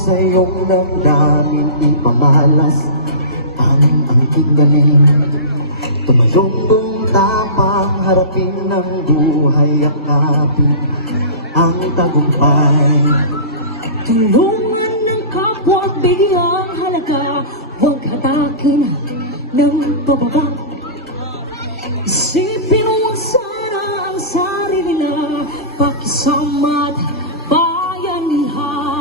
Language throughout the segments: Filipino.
sa iyong damdamin ipamalas ang angking galing. Tumayong buong tapang harapin ng buhay, yakapin ang tagumpay. Tulungan ng kapwa at bigyang halaga, huwag hatakin ng pababa. Isipin mo sana ang sarili na pakisama't bayanihan.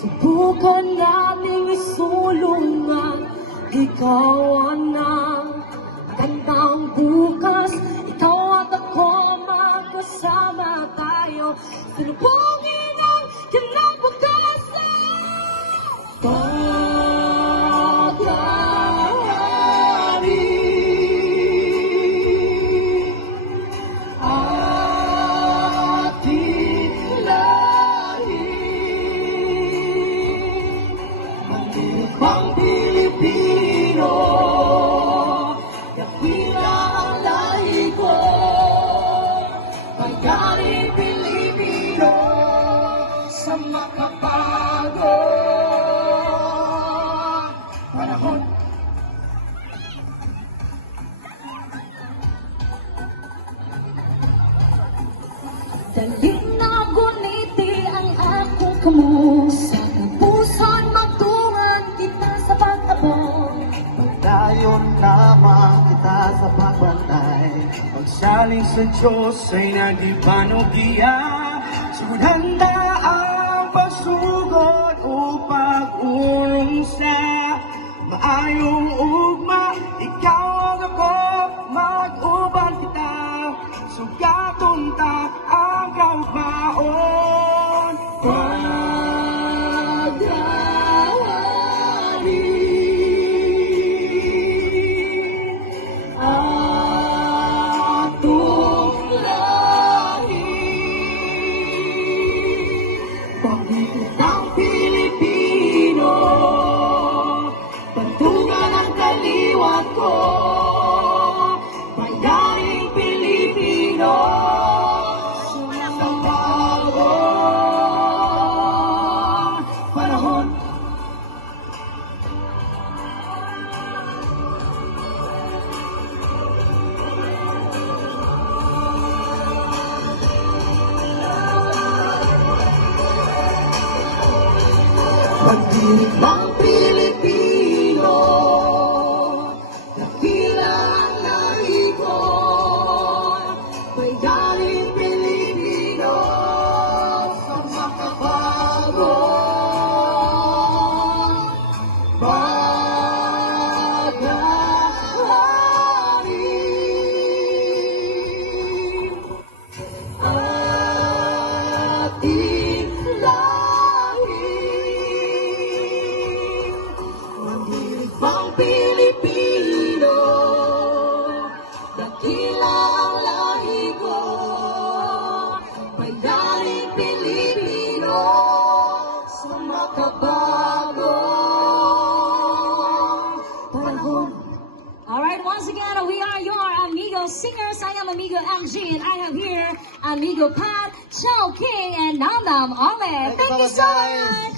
Subukan naming isulungan, ikaw ang gandang bukas. Ikaw at ako magkasama tayo. Sinubungin ang kinabukasan. Pang Pilipino, dakila ang lahi ko. Bayani Pilipino, sa makabago panahon. Daling na guniti ang akong kamay, sa kapusan magtungan kita sa pagtabong. Dayon lamang kita sa pagbantay. Pagsaling sa Diyos ay nagipanugiya. Sugod handa ang pagsugod o pag-urong sa maayong ugma. Ikaw ang ako, mag-uban kita. Sugatun ta ang kaugmaon. Pagkitang Pilipino, pantungan ang kaliwat ko. Bayaning Pilipino, sa bago panahon. Pag-ibig ng Pilipino, dakila ang lahi ko. Bayaning Pilipino, sa makabago pag-aari ating lahi. Pang Pilipino, dakila ang lahi ko. Bayaning Pilipino, sa makabago panahon. Alright, once again, we are your Amigo singers. I am Amigo Angie, and I have here Amigo Pat, Chow King, and Nam Nam Ahmed. Thank you so much.